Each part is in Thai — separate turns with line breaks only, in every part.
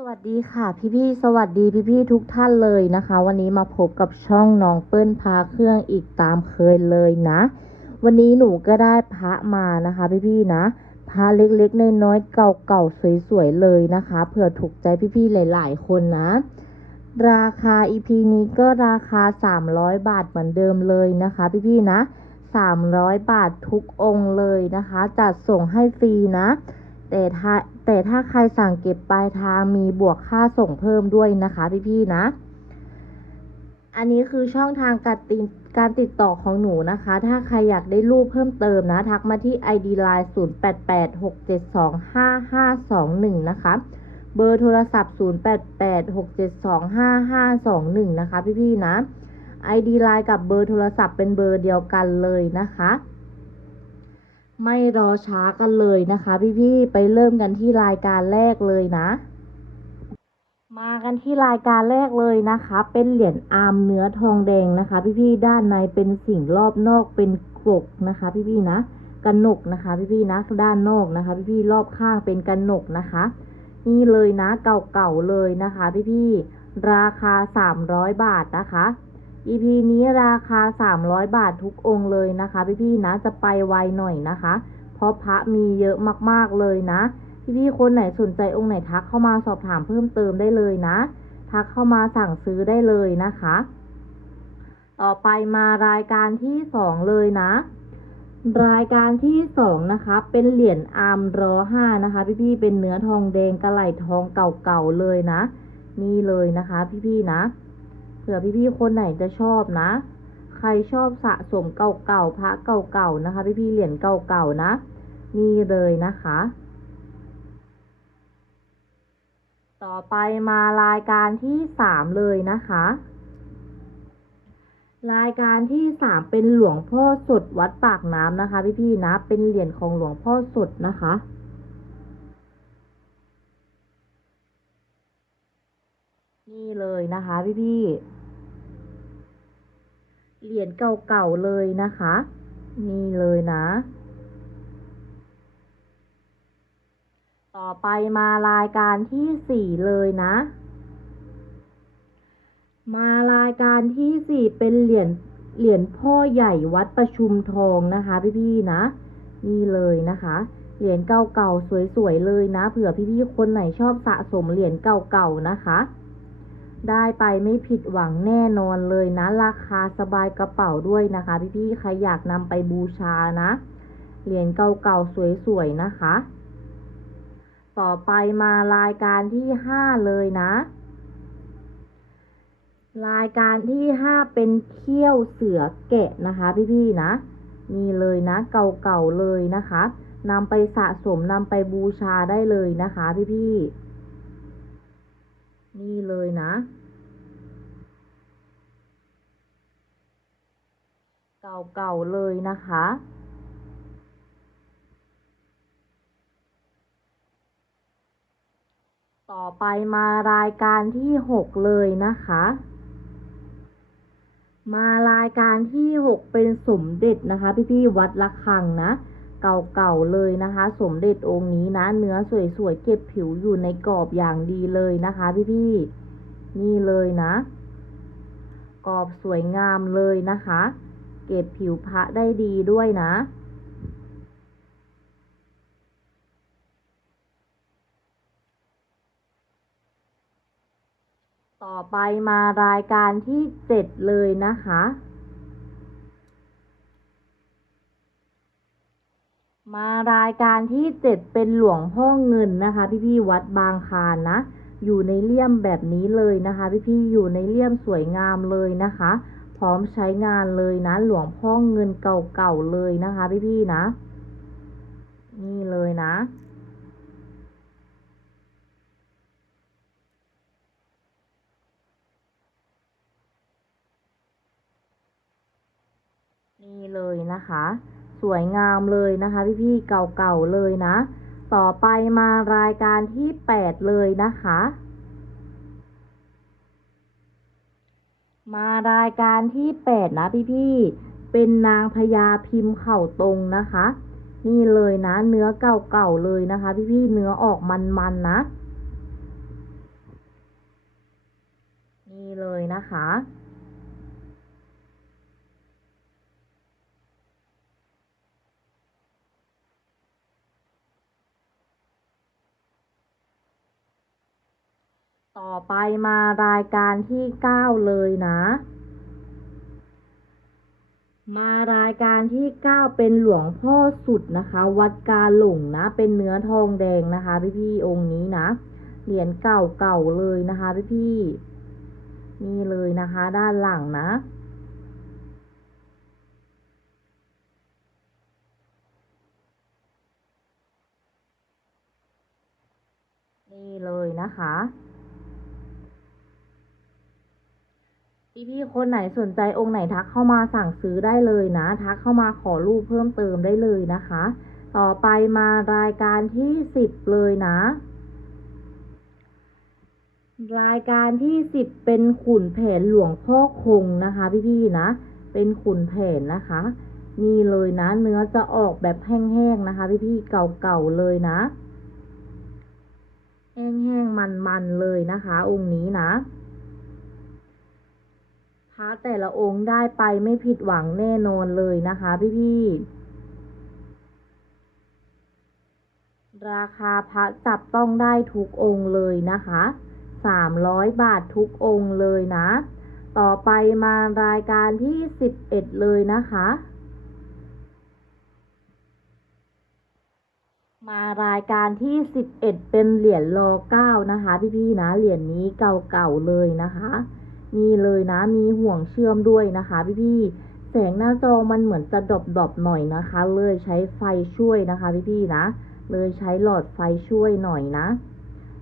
สวัสดีค่ะพี่ๆสวัสดีพี่ๆทุกท่านเลยนะคะ วันนี้มาพบกับช่องน้องเปิ้ลพาเครื่องอีกตามเคยเลยนะ วันนี้หนูก็ได้พระมานะคะ พี่ๆนะพระเล็กๆน้อยๆเก่าๆสวยๆเลยนะคะเผื่อถูกใจพี่ๆหลาย ๆ คนนะ ราคา EP นี้ก็ราคา 300 บาทเหมือนเดิมเลยนะคะ พี่ๆนะ 300 บาททุกองค์เลยนะคะจัดส่งให้ฟรีนะ แต่ถ้าแต่ถ้าใครสั่งเก็บปลายทางมีบวกค่าส่งเพิ่มด้วยนะคะพี่ๆนะ อันนี้คือช่องทางการติดการติดต่อของหนูนะคะ ถ้าใครอยากได้รูปเพิ่มเติมนะ ทักมาที่ ID Line 0886725521 นะคะ เบอร์โทรศัพท์ 0886725521 นะคะพี่ๆนะ ID Line กับเบอร์โทรศัพท์เป็นเบอร์เดียวกันเลยนะคะ ไม่รอช้ากันเลยนะคะ พี่ๆ ไปเริ่มกันที่รายการแรกเลยนะ มากันที่รายการแรกเลยนะคะ เป็นเหรียญอาร์มเนื้อทองแดงนะคะ พี่ๆ ด้านในเป็นสิ่งรอบนอกเป็นกรกนะคะ พี่ๆ นะกระหนกนะคะ พี่ๆ นะด้านนอกนะคะ พี่ๆ รอบข้างเป็นกระหนกนะคะ นี่เลยนะเก่าๆเลยนะคะ พี่ๆ ราคา 300 บาทนะคะ EP นี้ราคา 300 บาททุกองค์เลยนะคะ พี่ๆนะจะไปไวหน่อยนะคะ เพราะพระมีเยอะมากๆเลยนะ พี่ๆคนไหนสนใจองค์ไหนทักเข้ามาสอบถามเพิ่มเติมได้เลยนะ ทักเข้ามาสั่งซื้อได้เลยนะคะ ต่อไปมารายการที่สองเลยนะ รายการที่สองนะคะ เป็นเหรียญอาร์มรอห้านะคะ พี่ๆเป็นเนื้อทองแดงกระไหลทองเก่าๆเลยนะ นี่เลยนะคะ พี่ๆนะ ผื่อพี่ๆคนไหนจะชอบนะ ใครชอบสะสมเก่าๆพระเก่าๆนะคะ พี่ๆเหรียญเก่าๆนะ นี่เลยนะคะ ต่อไปมารายการที่สามเลยนะคะ รายการที่สามเป็นหลวงพ่อสดวัดปากน้ำนะคะ พี่ๆนะ เป็นเหรียญของหลวงพ่อสดนะคะนี่เลยนะคะพี่ๆ เหรียญเก่าๆเลยนะคะ นี่เลยนะ ต่อไปมารายการที่สี่เลยนะ มารายการที่สี่เป็นเหรียญเหรียญพ่อใหญ่วัดประชุมทองนะคะพี่ๆนะ นี่เลยนะคะเหรียญเก่าๆสวยๆเลยนะ เผื่อพี่ๆคนไหนชอบสะสมเหรียญเก่าๆนะคะ ได้ไปไม่ผิดหวังแน่นอนเลยนะ ราคาสบายกระเป๋าด้วยนะคะ พี่ๆใครอยากนำไปบูชานะ เหรียญเก่าๆสวยๆนะคะ ต่อไปมารายการที่ห้าเลยนะ รายการที่ห้าเป็นเขี้ยวเสือแกะนะคะ พี่ๆนะนี่เลยนะ เก่าๆเลยนะคะนำไปสะสมนำไปบูชาได้เลยนะคะ พี่ๆนี่เลยนะ เก่าๆเลยนะคะต่อไปมารายการที่หกเลยนะคะ มารายการที่หกเป็นสมเด็จนะคะ พี่ๆวัดละคังนะ เก่าๆเลยนะคะ สมเด็จองค์นี้นะ เนื้อสวยๆเก็บผิวอยู่ในกรอบอย่างดีเลยนะคะ พี่ๆนี่เลยนะ กรอบสวยงามเลยนะคะ เก็บผิวพระได้ดีด้วยนะต่อไปมารายการที่เจ็ดเลยนะคะ มารายการที่เจ็ดเป็นหลวงพ่อเงินนะคะ พี่ๆวัดบางคานนะ อยู่ในเลี่ยมแบบนี้เลยนะคะ พี่ๆอยู่ในเลี่ยมสวยงามเลยนะคะ พร้อมใช้งานเลยนะ หลวงพ่อเงินเก่าๆเลยนะคะ พี่ๆนะ นี่เลยนะนี่เลยนะคะ สวยงามเลยนะคะ พี่ๆเก่าๆเลยนะ ต่อไปมารายการที่แปดเลยนะคะ มารายการที่แปดนะพี่พี่เป็นนางพญาพิมพ์เข่าตรงนะคะ นี่เลยนะ เนื้อเก่าๆเลยนะคะ พี่พี่เนื้อออกมันๆนะ นี่เลยนะคะ ต่อไปมารายการที่เก้าเลยนะ มารายการที่เก้าเป็นหลวงพ่อสุดนะคะ วัดกาหลงนะ เป็นเนื้อทองแดงนะคะ พี่พี่องค์นี้นะเหรียญเก่าเก่าๆเลยนะคะพี่พี่นี่เลยนะคะ ด้านหลังนะนี่เลยนะคะ พี่ๆคนไหนสนใจองค์ไหนทักเข้ามาสั่งซื้อได้เลยนะ ทักเข้ามาขอรูปเพิ่มเติมได้เลยนะคะ ต่อไปมารายการที่สิบเลยนะ รายการที่สิบเป็นขุนแผนหลวงพ่อคงนะคะ พี่ๆนะ เป็นขุนแผนนะคะนี่เลยนะ เนื้อจะออกแบบแห้งๆนะคะ พี่ๆเก่าๆเลยนะ แห้งๆมันๆเลยนะคะ องค์นี้นะ พระแต่ละองค์ได้ไปไม่ผิดหวังแน่นอนเลยนะคะพี่ๆราคาพระจับต้องได้ทุกองค์เลยนะคะสามร้อยบาททุกองค์เลยนะ ต่อไปมารายการที่สิบเอ็ดเลยนะคะ มารายการที่สิบเอ็ดเป็นเหรียญรอเก้านะคะ พี่ๆนะเหรียญนี้เก่าๆเลยนะคะ นี่เลยนะ มีห่วงเชื่อมด้วยนะคะพี่ๆแสงหน้าจอมันเหมือนจะดอบๆหน่อยนะคะ เลยใช้ไฟช่วยนะคะพี่ๆนะ เลยใช้หลอดไฟช่วยหน่อยนะ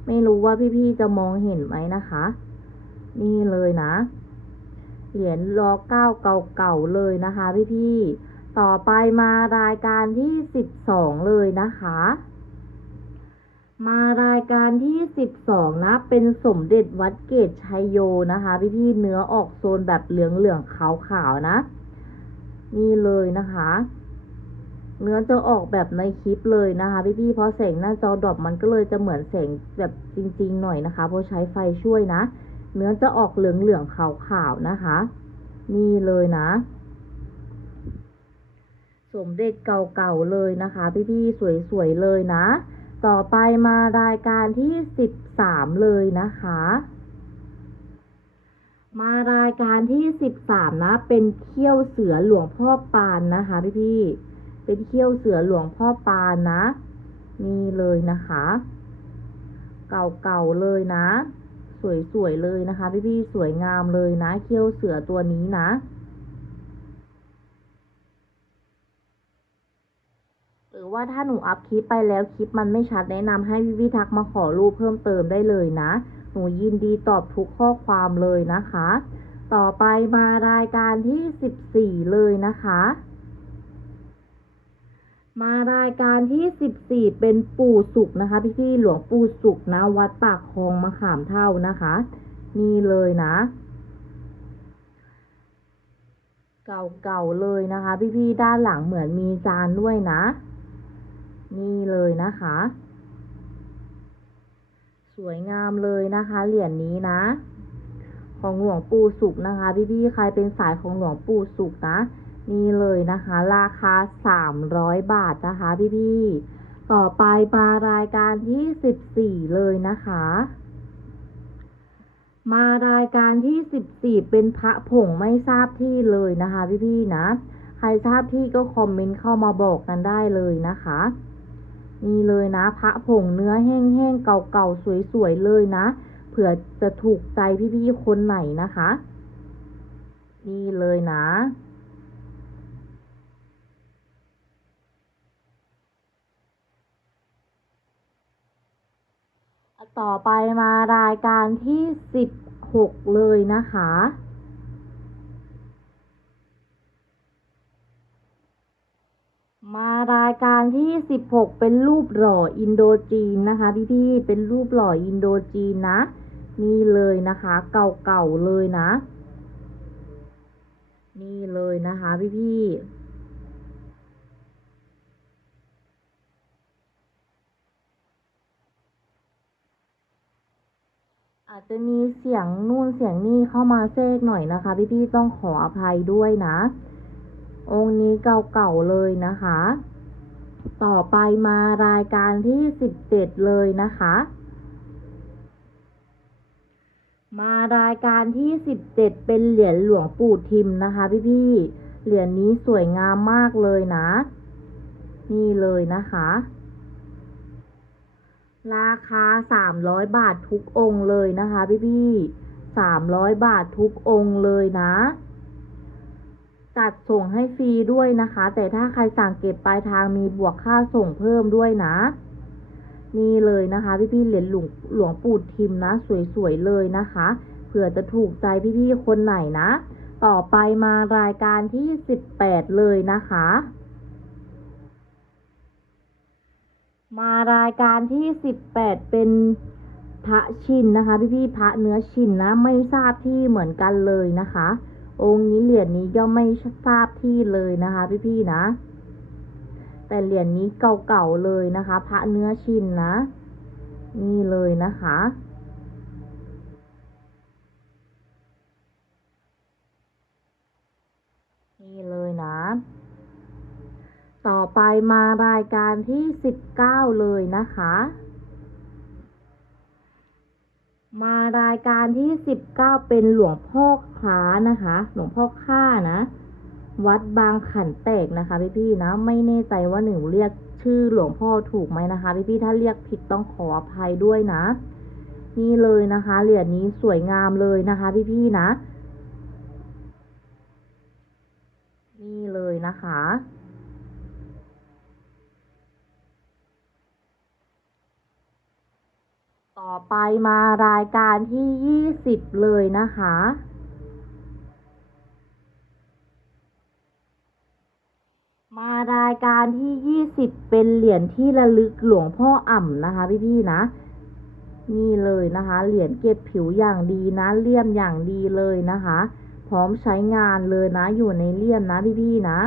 ไม่รู้ว่าพี่ๆจะมองเห็นไหมนะคะ นี่เลยนะเหรียญรอเก้าเก่าๆเลยนะคะพี่ๆต่อไปมารายการที่สิบสองเลยนะคะ มารายการที่สิบสองนะ เป็นสมเด็จวัดเกตชัยโยนะคะ พี่ๆเนื้อออกโซนแบบเหลืองๆขาวๆนะ นี่เลยนะคะ เนื้อจะออกแบบในคลิปเลยนะคะ พี่ๆเพราะแสงหน้าจอดรอปมันก็เลยจะเหมือนแสงแบบจริง ๆ หน่อยนะคะ เพราะใช้ไฟช่วยนะ เนื้อจะออกเหลืองๆขาวๆนะคะ นี่เลยนะสมเด็จเก่าๆเลยนะคะ พี่ๆสวยๆเลยนะ ต่อไปมารายการที่สิบสามเลยนะคะ มารายการที่สิบสามนะ เป็นเขี้ยวเสือหลวงพ่อปานนะคะพี่ๆเป็นเขี้ยวเสือหลวงพ่อปานนะ นี่เลยนะคะ เก่าๆเลยนะ สวยๆเลยนะคะ พี่ๆสวยงามเลยนะ เขี้ยวเสือตัวนี้นะ หรือว่าถ้าหนูอัพคลิปไปแล้วคลิปมันไม่ชัดแนะนำให้พี่พี่ทักมาขอรูปเพิ่มเติมได้เลยนะ หนูยินดีตอบทุกข้อความเลยนะคะ ต่อไปมารายการที่สิบสี่เลยนะคะ มารายการที่สิบสี่เป็นปู่สุกนะคะ พี่พี่ๆหลวงปู่สุกนะ วัดปากคลองมะขามเท่านะคะ นี่เลยนะเก่าๆเลยนะคะ พี่ๆด้านหลังเหมือนมีจานด้วยนะ นี่เลยนะคะ สวยงามเลยนะคะ เหรียญนี้นะ ของหลวงปู่สุกนะคะ พี่ๆใครเป็นสายของหลวงปู่สุกนะนี่เลยนะคะ ราคาสามร้อยบาทนะคะ พี่ๆต่อไปมารายการที่สิบสี่เลยนะคะ มารายการที่สิบสี่เป็นพระผงไม่ทราบที่เลยนะคะ พี่ๆนะ ใครทราบที่ก็คอมเมนต์เข้ามาบอกกันได้เลยนะคะ นี่เลยนะ พระผงเนื้อแห้งๆเก่าๆสวยๆเลยนะ เผื่อจะถูกใจพี่ๆคนไหนนะคะ นี่เลยนะต่อไปมารายการที่สิบหกเลยนะคะ มารายการที่สิบหกเป็นรูปหล่ออินโดจีนนะคะ พี่ๆ เป็นรูปหล่ออินโดจีนนะ นี่เลยนะคะ เก่าๆเลยนะ นี่เลยนะคะพี่ๆออาจจะมีเสียงนู่นเสียงนี่เข้ามาแทรกหน่อยนะคะ พี่ๆต้องขออภัยด้วยนะ องค์นี้เก่าๆเลยนะคะ ต่อไปมารายการที่สิบเจ็ดเลยนะคะ มารายการที่สิบเจ็ดเป็นเหรียญหลวงปู่ทิมนะคะ พี่ๆ เหรียญนี้สวยงามมากเลยนะ นี่เลยนะคะ ราคาสามร้อยบาททุกองค์เลยนะคะ พี่ๆสามร้อยบาททุกองค์เลยนะ จัดส่งให้ฟรีด้วยนะคะ แต่ถ้าใครสั่งเก็บปลายทางมีบวกค่าส่งเพิ่มด้วยนะ นี่เลยนะคะ พี่ๆเหรียญหลวงหลวงปู่ทิมนะ สวยๆเลยนะคะเผื่อจะถูกใจพี่ๆคนไหนนะ ต่อไปมารายการที่สิบแปดเลยนะคะ มารายการที่สิบแปดเป็นพระชินนะคะ พี่ๆพระเนื้อชินนะ ไม่ทราบที่เหมือนกันเลยนะคะ องค์นี้เหรียญนี้ก็ไม่ทราบที่เลยนะคะ พี่ๆนะ แต่เหรียญนี้เก่าๆเลยนะคะ พระเนื้อชินนะ นี่เลยนะคะนี่เลยนะ ต่อไปมารายการที่สิบเก้าเลยนะคะ มารายการที่สิบเก้าเป็นหลวงพ่อค้านะคะ หลวงพ่อข้านะ วัดบางขันแตกนะคะพี่ๆนะ ไม่แน่ใจว่าหนูเรียกชื่อหลวงพ่อถูกไหมนะคะพี่ๆถ้าเรียกผิดต้องขออภัยด้วยนะ นี่เลยนะคะเหรียญนี้สวยงามเลยนะคะพี่ๆนะ นี่เลยนะคะ ต่อไปมารายการที่ยี่สิบเลยนะคะ มารายการที่ยี่สิบเป็นเหรียญที่ระลึกหลวงพ่ออ่ำนะคะ พี่ๆนะ นี่เลยนะคะ เหรียญเก็บผิวอย่างดีนะเลี่ยมอย่างดีเลยนะคะ พร้อมใช้งานเลยนะ อยู่ในเลี่ยมนะพี่ๆนะ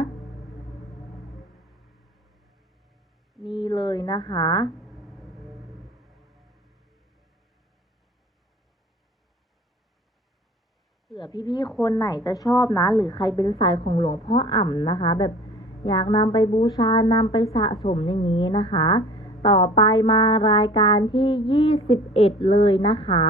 นี่เลยนะคะ ผื่อพี่ๆคนไหนจะชอบนะ หรือใครเป็นสายของหลวงพ่ออ่ำนะคะ แบบอยากนำไปบูชานำไปสะสมอย่างนี้นะคะ ต่อไปมารายการที่ยี่สิบเลยนะคะ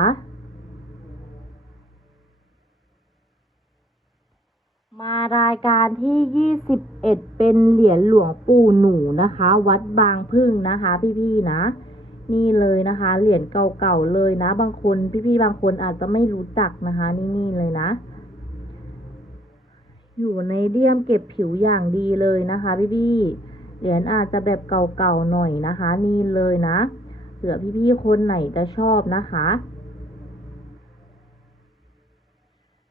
มารายการที่ยี่สิบเอ็ดเป็นเหรียญหลวงปู่หนูนะคะ วัดบางพึ่งนะคะ พี่ๆนะ นี่เลยนะคะ เหรียญเก่าๆเลยนะ บางคนพี่ๆบางคนอาจจะไม่รู้จักนะคะ นี่นี่เลยนะ อยู่ในเลี่ยมเก็บผิวอย่างดีเลยนะคะพี่ๆเหรียญอาจจะแบบเก่าๆหน่อยนะคะ นี่เลยนะเผื่อพี่ๆคนไหนจะชอบนะคะ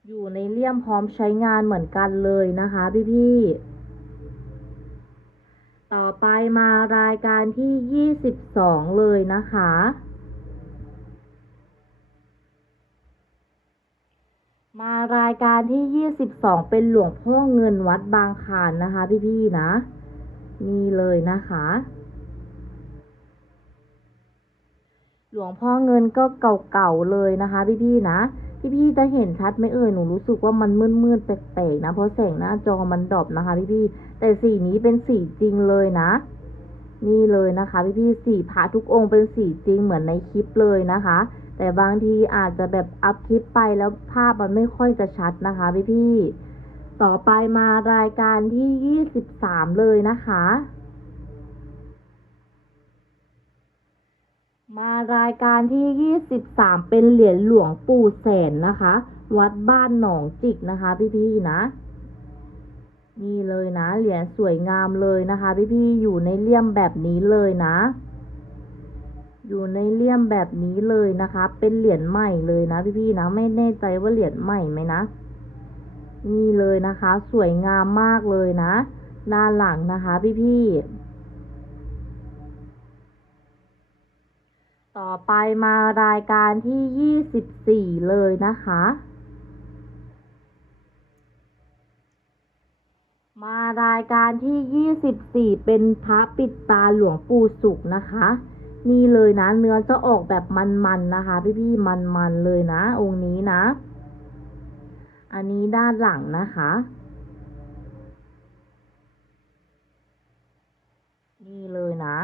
อยู่ในเลี่ยมพร้อมใช้งานเหมือนกันเลยนะคะพี่ๆ ต่อไปมารายการที่ยี่สิบสองเลยนะคะ มารายการที่ยี่สิบสองเป็นหลวงพ่อเงินวัดบางขานนะคะ พี่ๆนะ นี่เลยนะคะ หลวงพ่อเงินก็เก่าๆเลยนะคะ พี่ๆนะ พี่ๆจะเห็นชัดไหมเอ่ยหนูรู้สึกว่ามันมืดๆแปลกๆนะ เพราะแสงหน้าจอมันดรอปนะคะ พี่ๆแต่สีนี้เป็นสีจริงเลยนะ นี่เลยนะคะ พี่ๆสีพระทุกองค์เป็นสีจริงเหมือนในคลิปเลยนะคะ แต่บางทีอาจจะแบบอัพคลิปไปแล้วภาพมันไม่ค่อยจะชัดนะคะ พี่ๆต่อไปมารายการที่ยี่สิบสามเลยนะคะ มารายการที่ยี่สิบสามเป็นเหรียญหลวงปู่แสนนะคะ วัดบ้านหนองจิกนะคะ พี่ๆนะ นี่เลยนะ เหรียญสวยงามเลยนะคะ พี่ๆอยู่ในเลี่ยมแบบนี้เลยนะ อยู่ในเลี่ยมแบบนี้เลยนะคะ เป็นเหรียญใหม่เลยนะ พี่ๆนะ ไม่แน่ใจว่าเหรียญใหม่ไหมนะ นี่เลยนะคะ สวยงามมากเลยนะ ด้านหลังนะคะ พี่ๆ ต่อไปมารายการที่ยี่สิบสี่เลยนะคะ มารายการที่ยี่สิบสี่เป็นพระปิดตาหลวงปู่สุขนะคะ นี่เลยนะ เนื้อจะออกแบบมันๆนะคะ พี่ๆมันๆเลยนะ องค์นี้นะ อันนี้ด้านหลังนะคะ นี่เลยนะ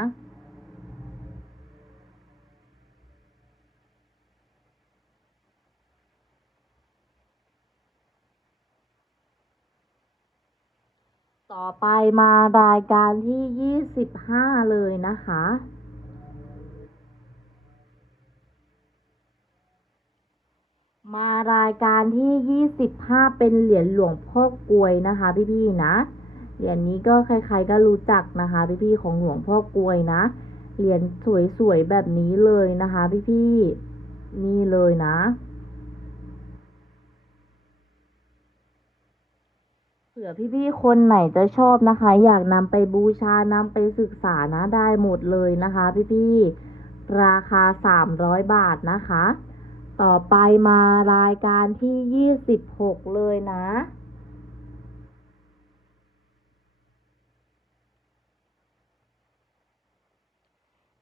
ต่อไปมารายการที่ยี่สิบห้าเลยนะคะ มารายการที่ยี่สิบห้าเป็นเหรียญหลวงพ่อกลวยนะคะพี่ๆนะ เหรียญนี้ก็ใครๆก็รู้จักนะคะพี่ๆของหลวงพ่อกลวยนะ เหรียญสวยๆแบบนี้เลยนะคะพี่ๆนี่เลยนะ ผื่อพี่ๆคนไหนจะชอบนะคะ อยากนำไปบูชานำไปศึกษานะได้หมดเลยนะคะ พี่ๆราคาสามร้อยบาทนะคะ ต่อไปมารายการที่ยี่สิบหกเลยนะ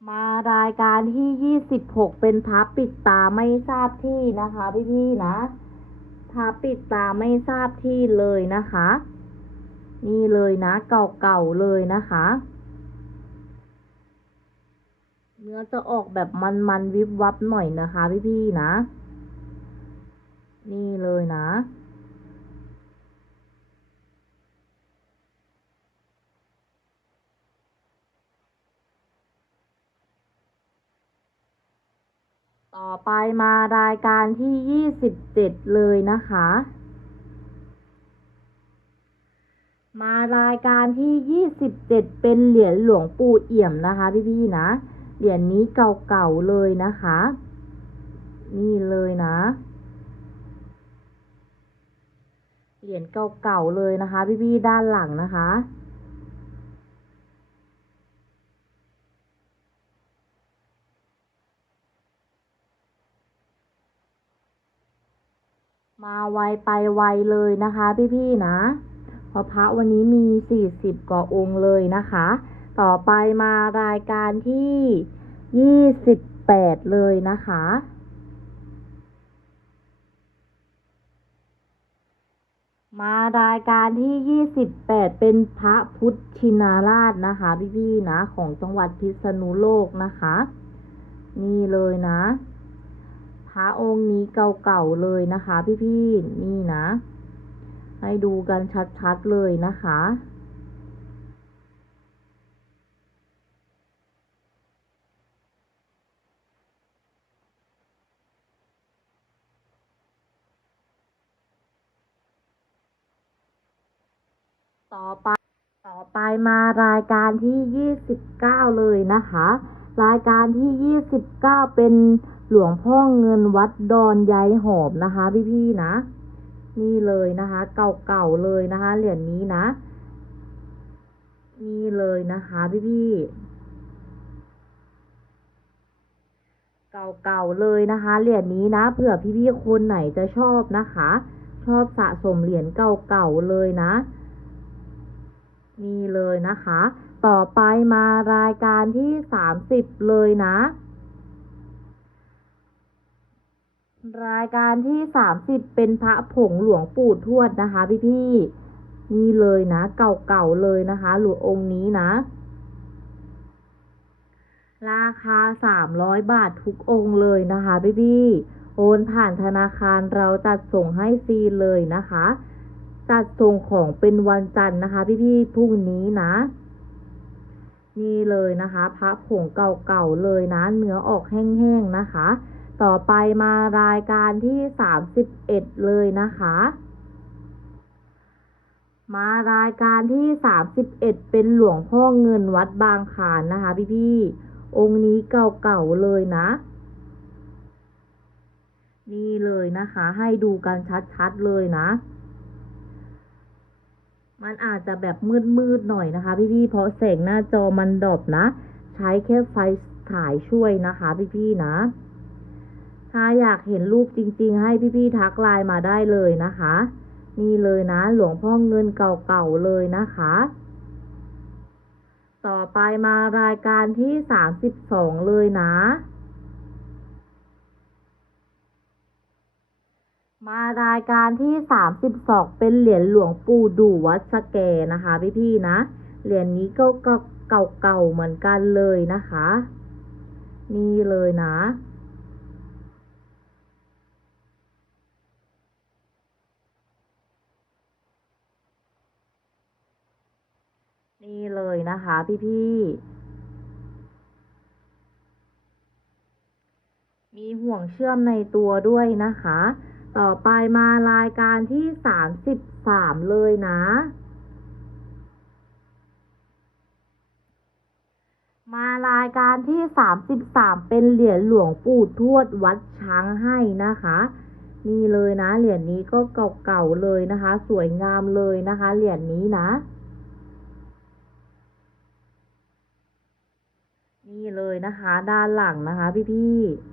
มารายการที่ยี่สิบหกเป็นพับปิดตาไม่ทราบที่นะคะ พี่ๆนะ พาปิดตาไม่ทราบที่เลยนะคะ นี่เลยนะ เก่าๆเลยนะคะ เนื้อจะออกแบบมันๆวิบวับหน่อยนะคะพี่ๆนะ นี่เลยนะ ต่อไปมารายการที่ยี่สิบเจ็ดเลยนะคะ มารายการที่ยี่สิบเจ็ดเป็นเหรียญหลวงปู่เอี่ยมนะคะ พี่ๆนะ เหรียญนี้เก่าๆเลยนะคะ นี่เลยนะ เหรียญเก่าๆเลยนะคะ พี่ๆด้านหลังนะคะ มาไวไปไวเลยนะคะพี่ๆนะเพราะพระวันนี้มีสี่สิบกว่าองค์เลยนะคะ ต่อไปมารายการที่ยี่สิบแปดเลยนะคะมารายการที่ยี่สิบแปดเป็นพระพุทธชินาราชนะคะ พี่ๆนะ ของจังหวัดพิษณุโลกนะคะ นี่เลยนะ พระองค์นี้เก่าๆเลยนะคะ พี่ๆนี่นะ ให้ดูกันชัดๆเลยนะคะต่อไปต่อไปมารายการที่ยี่สิบเก้าเลยนะคะ รายการที่ยี่สิบเก้าเป็น หลวงพ่อเงินวัดดอนยายหอมนะคะ พี่ๆนะ นี่เลยนะคะ เก่าๆเลยนะคะ เหรียญนี้นะ นี่เลยนะคะพี่ๆเก่าๆเลยนะคะ เหรียญนี้นะเผื่อพี่ๆคนไหนจะชอบนะคะ ชอบสะสมเหรียญเก่าๆเลยนะ นี่เลยนะคะ ต่อไปมารายการที่สามสิบเลยนะ รายการที่สามสิบเป็นพระผงหลวงปู่ทวดนะคะพี่ๆนี่เลยนะ เก่าๆเลยนะคะ หลวงองค์นี้นะ ราคาสามร้อยบาททุกองค์เลยนะคะพี่ๆโอนผ่านธนาคารเราจัดส่งให้ฟรีเลยนะคะ จัดส่งของเป็นวันจันทร์นะคะ พี่ๆพรุ่งนี้นะ นี่เลยนะคะ พระผงเก่าๆเลยนะ เนื้อออกแห้งๆนะคะ ต่อไปมารายการที่สามสิบเอ็ดเลยนะคะ มารายการที่สามสิบเอ็ดเป็นหลวงพ่อเงินวัดบางขานนะคะพี่ๆองค์นี้เก่าๆเลยนะ นี่เลยนะคะ ให้ดูกันชัดๆเลยนะ มันอาจจะแบบมืดๆหน่อยนะคะ พี่ๆเพราะแสงหน้าจอมันดอปนะ ใช้แค่ไฟฉายช่วยนะคะ พี่ๆนะ ถ้าอยากเห็นรูปจริง ๆ ให้พี่ๆทักไลน์มาได้เลยนะคะ นี่เลยนะ หลวงพ่อเงินเก่าๆเลยนะคะ ต่อไปมารายการที่สามสิบสองเลยนะมารายการที่สามสิบสองเป็นเหรียญหลวงปู่ดูวัดสแกนะคะพี่ๆนะ เหรียญนี้ก็เก่าๆเหมือนกันเลยนะคะ นี่เลยนะ นี่เลยนะคะพี่ๆ มีห่วงเชื่อมในตัวด้วยนะคะ ต่อไปมารายการที่สามสิบสามเลยนะ มารายการที่สามสิบสามเป็นเหรียญหลวงปู่ทวดวัดช้างให้นะคะนี่เลยนะเหรียญนี้ก็เก่าๆเลยนะคะ สวยงามเลยนะคะเหรียญนี้นะ นี่เลยนะคะ ด้านหลังนะคะ พี่ๆ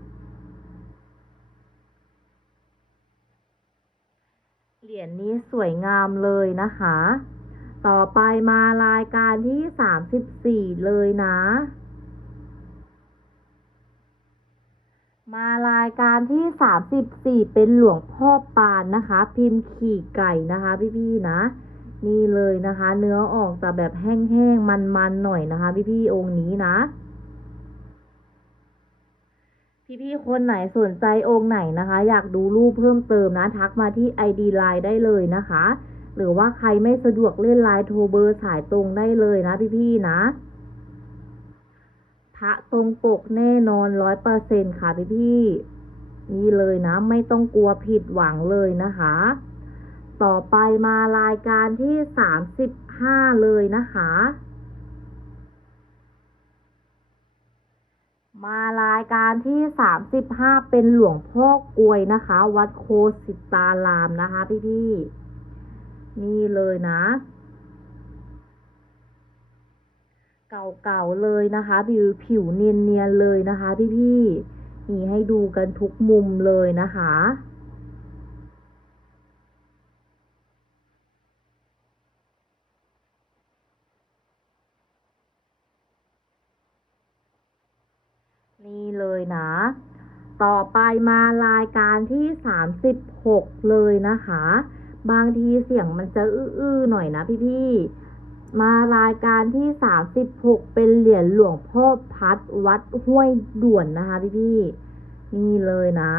เหรียญนี้สวยงามเลยนะคะ ต่อไปมารายการที่สามสิบสี่เลยนะ มารายการที่สามสิบสี่เป็นหลวงพ่อปานนะคะ พิมพ์ขี่ไก่นะคะ พี่ๆนะนี่เลยนะคะ เนื้อออกจะแบบแห้งๆ มันๆ หน่อยนะคะ พี่ๆ องค์นี้นะ พี่ๆคนไหนสนใจองค์ไหนนะคะ อยากดูรูปเพิ่มเติมนะ ทักมาที่ ID Line ได้เลยนะคะ หรือว่าใครไม่สะดวกเล่นไลน์โทรเบอร์สายตรงได้เลยนะพี่ๆนะพระตรงปกแน่นอนร้อยเปอร์เซ็นค่ะพี่ๆนี่เลยนะ ไม่ต้องกลัวผิดหวังเลยนะคะ ต่อไปมารายการที่สามสิบห้าเลยนะคะ มารายการที่สามสิบห้าเป็นหลวงพ่อกลวยนะคะ วัดโคสิตารามนะคะพี่ๆนี่เลยนะ เก่าๆเลยนะคะผิวผิวเนียนๆเลยนะคะพี่ๆนี่ให้ดูกันทุกมุมเลยนะคะ นี่ เลยนะ ต่อไปมารายการที่สามสิบหกเลยนะคะ บางทีเสียงมันจะอื้อๆหน่อยนะพี่ๆ มารายการที่สามสิบหกเป็นเหรียญหลวงพ่อพัดวัดห้วยด่วนนะคะพี่ๆ นี่เลยนะ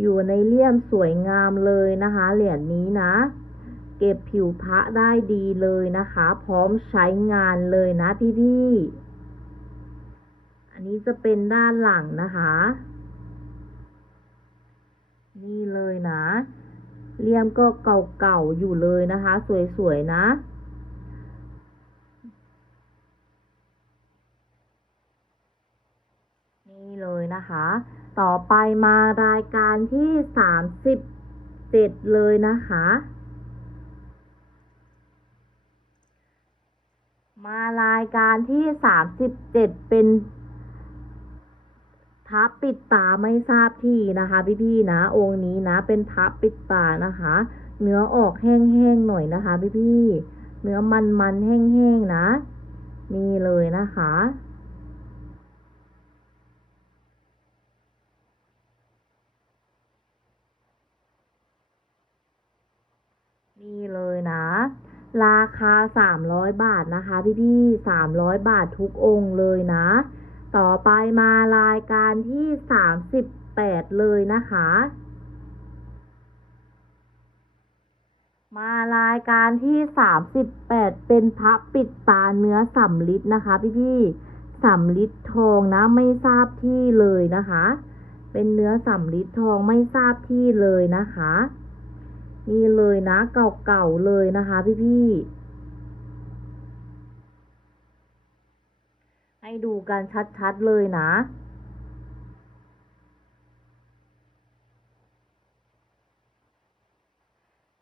อยู่ในเลี่ยมสวยงามเลยนะคะ เหรียญนี้นะเก็บผิวพระได้ดีเลยนะคะ พร้อมใช้งานเลยนะพี่ๆอันนี้ จะเป็นด้านหลังนะคะ นี่เลยนะเลี่ยมก็เก่าๆอยู่เลยนะคะ สวยๆนะ นี่เลยนะคะ ต่อไปมารายการที่สามสิบเจ็ดเลยนะคะ มารายการที่สามสิบเจ็ดเป็น ทับปิดตาไม่ทราบที่นะคะพี่ๆนะ องค์นี้นะเป็นทับปิดตานะคะ เนื้อออกแห้งๆหน่อยนะคะพี่ๆเนื้อมันๆแห้งๆนะ นี่เลยนะคะนี่เลยนะ ราคาสามร้อยบาทนะคะ พี่ๆสามร้อยบาททุกองค์เลยนะ ต่อไปมารายการที่สามสิบแปดเลยนะคะ มารายการที่สามสิบแปดเป็นพระปิดตาเนื้อสำลิดนะคะ พี่ๆสำลิดทองนะไม่ทราบที่เลยนะคะ เป็นเนื้อสำลิดทองไม่ทราบที่เลยนะคะ นี่เลยนะเก่าๆเลยนะคะ พี่ๆ ให้ดูกันชัดๆเลยนะ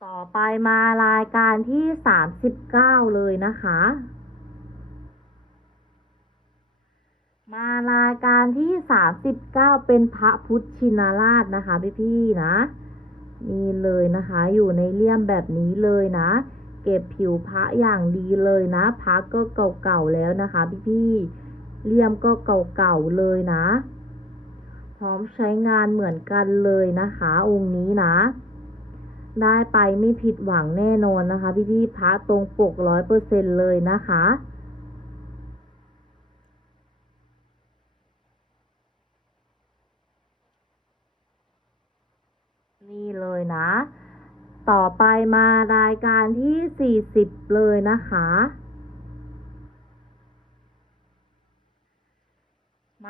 ต่อไปมารายการที่สามสิบเก้าเลยนะคะ มารายการที่สามสิบเก้าเป็นพระพุทธชินราชนะคะพี่ๆนะ นี่เลยนะคะ อยู่ในเลี่ยมแบบนี้เลยนะ เก็บผิวพระอย่างดีเลยนะ พระก็เก่าๆแล้วนะคะพี่ๆ เลี่ยมก็เก่าๆเลยนะ พร้อมใช้งานเหมือนกันเลยนะคะ องค์นี้นะ ได้ไปไม่ผิดหวังแน่นอนนะคะ พี่ๆพระตรงปกร้อยเปอร์เซ็นเลยนะคะนี่เลยนะ ต่อไปมารายการที่ 40 เลยนะคะ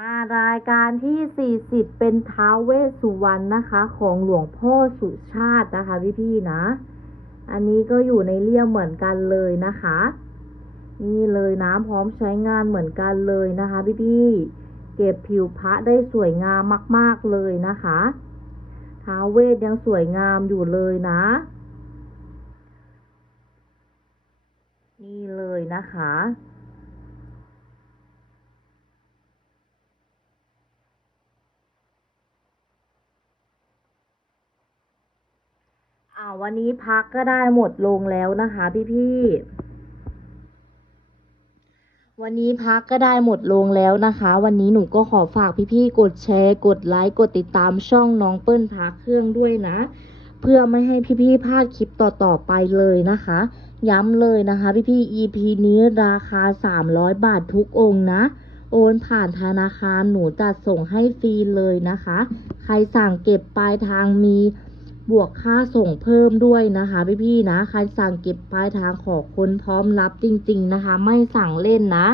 มารายการที่ 40 เป็นท้าวเวสสุวรรณนะคะ ของหลวงพ่อสุชาตินะคะพี่ๆนะ อันนี้ก็อยู่ในเลี่ยมเหมือนกันเลยนะคะ นี่เลยนะพร้อมใช้งานเหมือนกันเลยนะคะพี่ๆเก็บผิวพระได้สวยงามมาก ๆเลยนะคะท้าวเวทยังสวยงามอยู่เลยนะ นี่เลยนะคะ อ่าวันนี้พักก็ได้หมดลงแล้วนะคะพี่ๆวันนี้พักก็ได้หมดลงแล้วนะคะ วันนี้หนูก็ขอฝากพี่ๆกดแชร์กดไลค์กดติดตามช่องน้องเปิ้ลพักเครื่องด้วยนะ เพื่อไม่ให้พี่ๆพลาดคลิปต่อๆไปเลยนะคะ ย้ำเลยนะคะพี่ๆ EP นี้ราคา 300 บาททุกองค์นะ โอนผ่านธนาคารหนูจัดส่งให้ฟรีเลยนะคะ ใครสั่งเก็บปลายทางมี บวกค่าส่งเพิ่มด้วยนะคะพี่ๆนะ ใครสั่งเก็บปลายทางขอคนพร้อมรับจริง ๆนะคะ ไม่สั่งเล่นนะ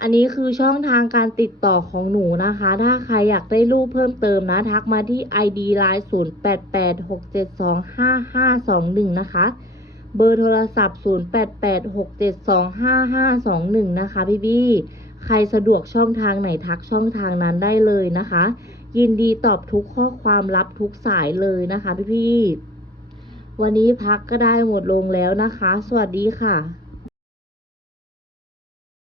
อันนี้คือช่องทางการติดต่อของหนูนะคะ ถ้าใครอยากได้รูปเพิ่มเติมนะ ทักมาที่ ID Line 0886725521 นะคะ เบอร์โทรศัพท์ 0886725521 นะคะพี่พี่ๆใครสะดวกช่องทางไหนทักช่องทางนั้นได้เลยนะคะ ยินดีตอบทุกข้อความรับทุกสายเลยนะคะพี่พี่ๆวันนี้พักก็ได้หมดลงแล้วนะคะ สวัสดีค่ะ